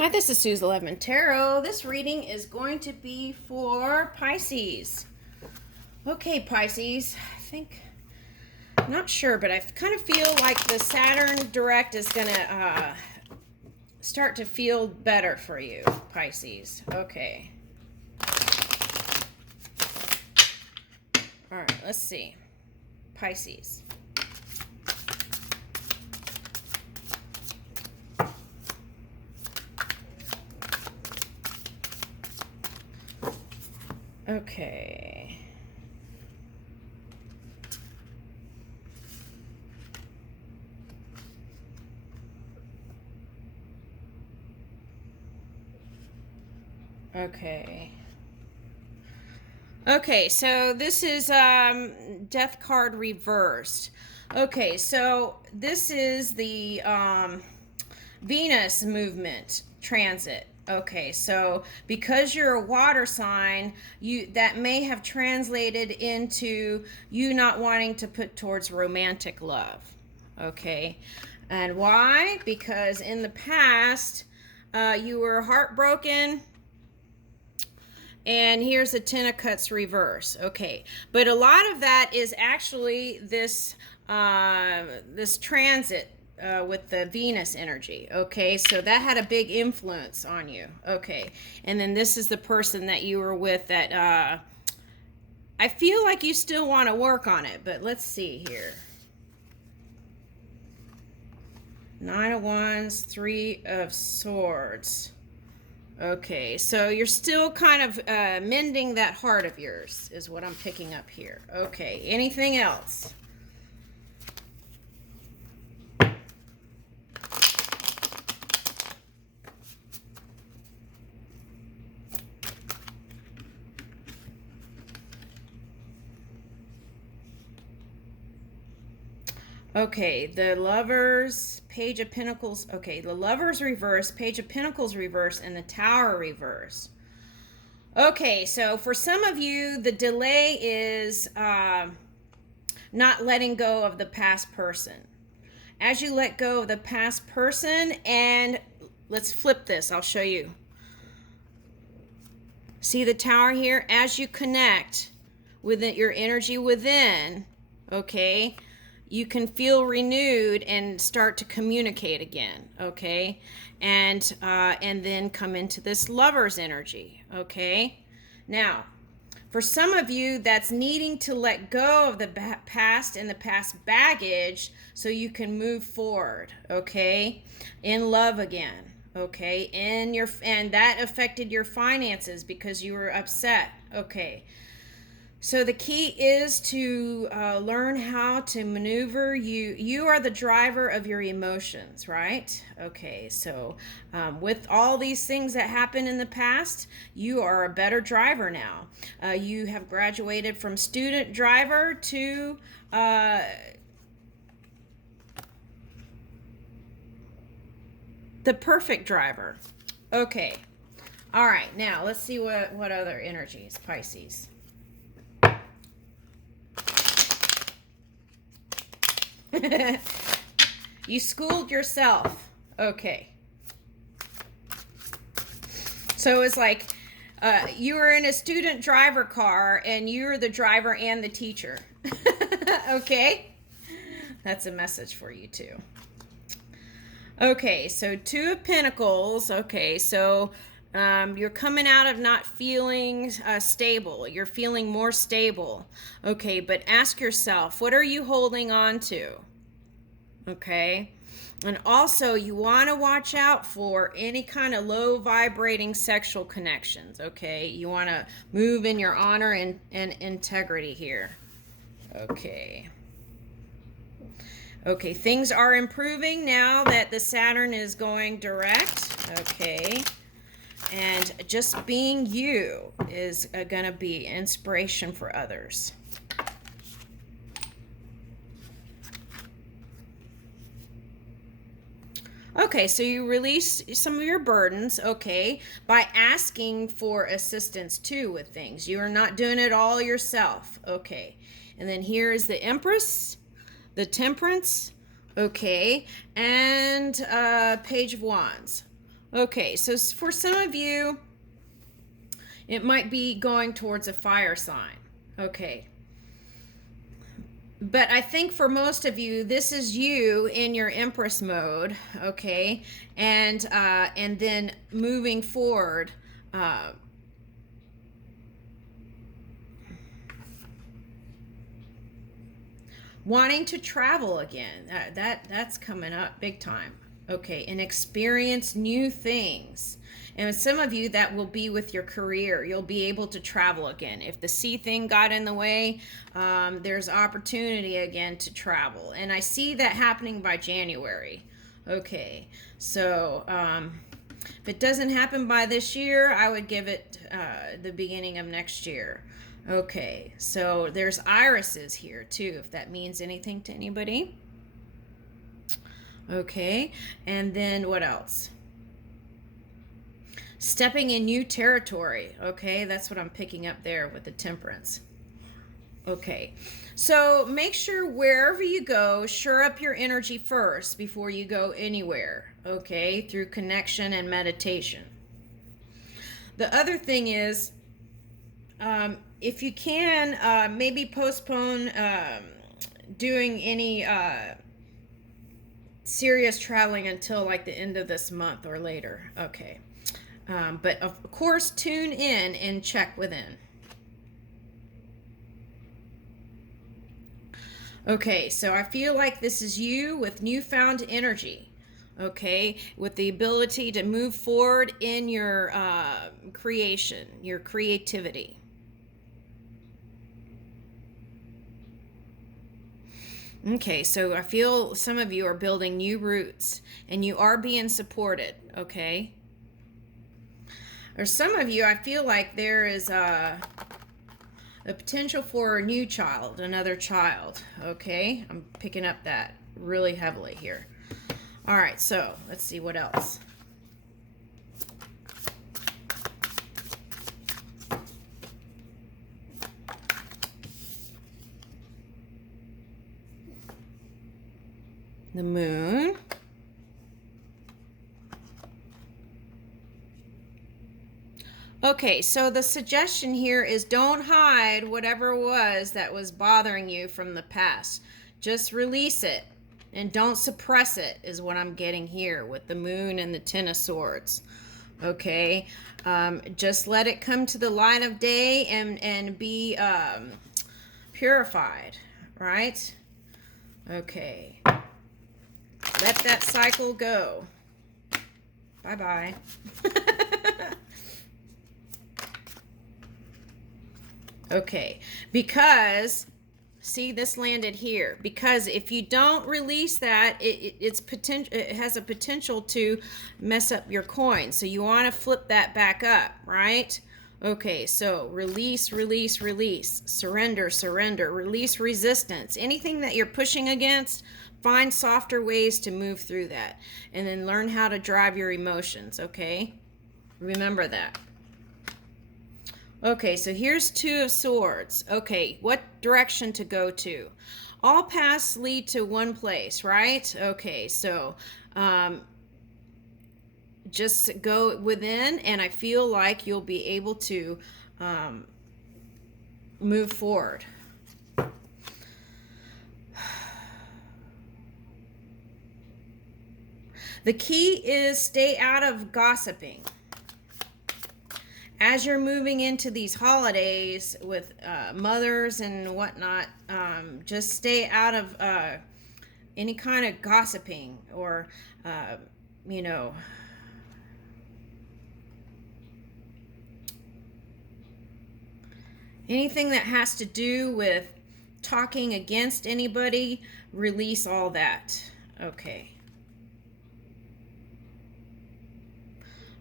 Hi, this is Sue's 11 Tarot. This reading is going to be for Pisces. Okay, Pisces, I'm not sure, but I kind of feel like the Saturn direct is going to start to feel better for you, Pisces. Okay. All right, let's see. Pisces. Okay. Okay, so this is Death card reversed. Okay, so this is the Venus movement transit. Okay, so because you're a water sign, that may have translated into you not wanting to put towards romantic love. Okay, and why? Because in the past, you were heartbroken. And here's the Ten of Cups reverse. Okay, but a lot of that is actually this transit with the Venus energy. Okay, so that had a big influence on you. Okay, and then this is the person that you were with that I feel like you still want to work on it, but let's see here. Nine of Wands, Three of Swords. Okay, so you're still kind of mending that heart of yours, is what I'm picking up here. Okay, anything else? Okay, the Lovers, Page of Pentacles. Okay, the Lovers reverse, Page of Pentacles reverse, and the Tower reverse. Okay, so for some of you, the delay is not letting go of the past person. As you let go of the past person, and let's flip this, I'll show you. See the Tower here? As you connect with your energy within, okay, you can feel renewed and start to communicate again, okay, and then come into this Lover's energy, okay. Now, for some of you, that's needing to let go of the past and the past baggage so you can move forward, okay, in love again, okay, and that affected your finances because you were upset, okay. So the key is to learn how to maneuver. You are the driver of your emotions, right? Okay, so with all these things that happened in the past, you are a better driver now. You have graduated from student driver to the perfect driver. Okay, all right, now let's see what other energies, Pisces. You schooled yourself. Okay. So it's like you were in a student driver car and you're the driver and the teacher. Okay. That's a message for you too. Okay, so Two of Pentacles. Okay, so you're coming out of not feeling stable. You're feeling more stable. Okay, but ask yourself, what are you holding on to? Okay, and also you want to watch out for any kind of low vibrating sexual connections. Okay, you want to move in your honor and integrity here. Okay. Okay, things are improving now that the Saturn is going direct. Okay, and just being you is going to be inspiration for others. Okay, so you release some of your burdens, okay, by asking for assistance too with things. You are not doing it all yourself, okay. And then here is the Empress, the Temperance, okay, and Page of Wands. Okay, so for some of you, it might be going towards a fire sign. Okay. But I think for most of you, this is you in your Empress mode, okay? And then moving forward, wanting to travel again. That's coming up big time. Okay, and experience new things. And some of you, that will be with your career. You'll be able to travel again. If the sea thing got in the way, there's opportunity again to travel. And I see that happening by January. Okay, so if it doesn't happen by this year, I would give it the beginning of next year. Okay, so there's irises here too, if that means anything to anybody. Okay, and then what else? Stepping in new territory. Okay, that's what I'm picking up there with the temperance. Okay, so make sure wherever you go, shore up your energy first before you go anywhere. Okay, through connection and meditation. The other thing is, if you can, maybe postpone doing any serious traveling until like the end of this month or later. Okay. But of course, tune in and check within. Okay, so I feel like this is you with newfound energy. Okay, with the ability to move forward in your creation, your creativity. Okay, so I feel some of you are building new roots and you are being supported, okay? Or some of you, I feel like there is a potential for a new child, another child, okay? I'm picking up that really heavily here. All right, so let's see what else. The moon. Okay, so the suggestion here is don't hide whatever it was that was bothering you from the past. Just release it and don't suppress it, is what I'm getting here with the moon and the Ten of Swords. Okay, just let it come to the light of day and be purified, right? Okay, let that cycle go. Bye-bye. Okay, because see, this landed here. Because if you don't release that, it has a potential to mess up your coin. So you want to flip that back up, right? Okay, so release, release, release, surrender, surrender, release resistance. Anything that you're pushing against, find softer ways to move through that. And then learn how to drive your emotions, okay? Remember that. Okay, so here's Two of Swords. Okay, what direction to go to? All paths lead to one place, right? Okay, so just go within, and I feel like you'll be able to move forward. The key is stay out of gossiping. As you're moving into these holidays with mothers and whatnot, just stay out of any kind of gossiping or, you know, anything that has to do with talking against anybody. Release all that. Okay.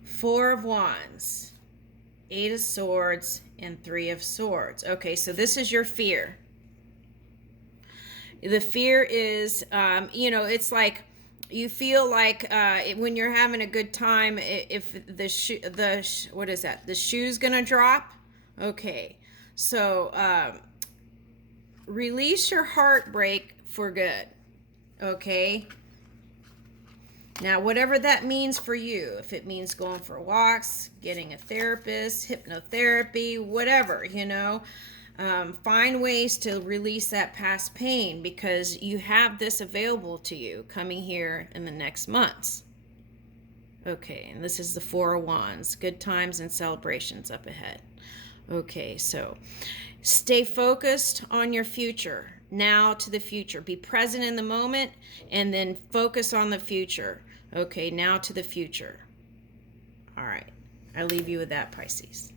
Four of Wands, Eight of Swords, and Three of Swords. Okay, so this is your fear. The fear is, it's like you feel like when you're having a good time, if what is that? The shoe's gonna drop. Okay, so release your heartbreak for good. Okay. Now, whatever that means for you, if it means going for walks, getting a therapist, hypnotherapy, whatever, find ways to release that past pain, because you have this available to you coming here in the next months. Okay, and this is the Four of Wands. Good times and celebrations up ahead. Okay, so stay focused on your future. Now to the future. Be present in the moment and then focus on the future. Okay, now to the future. All right, I leave you with that, Pisces.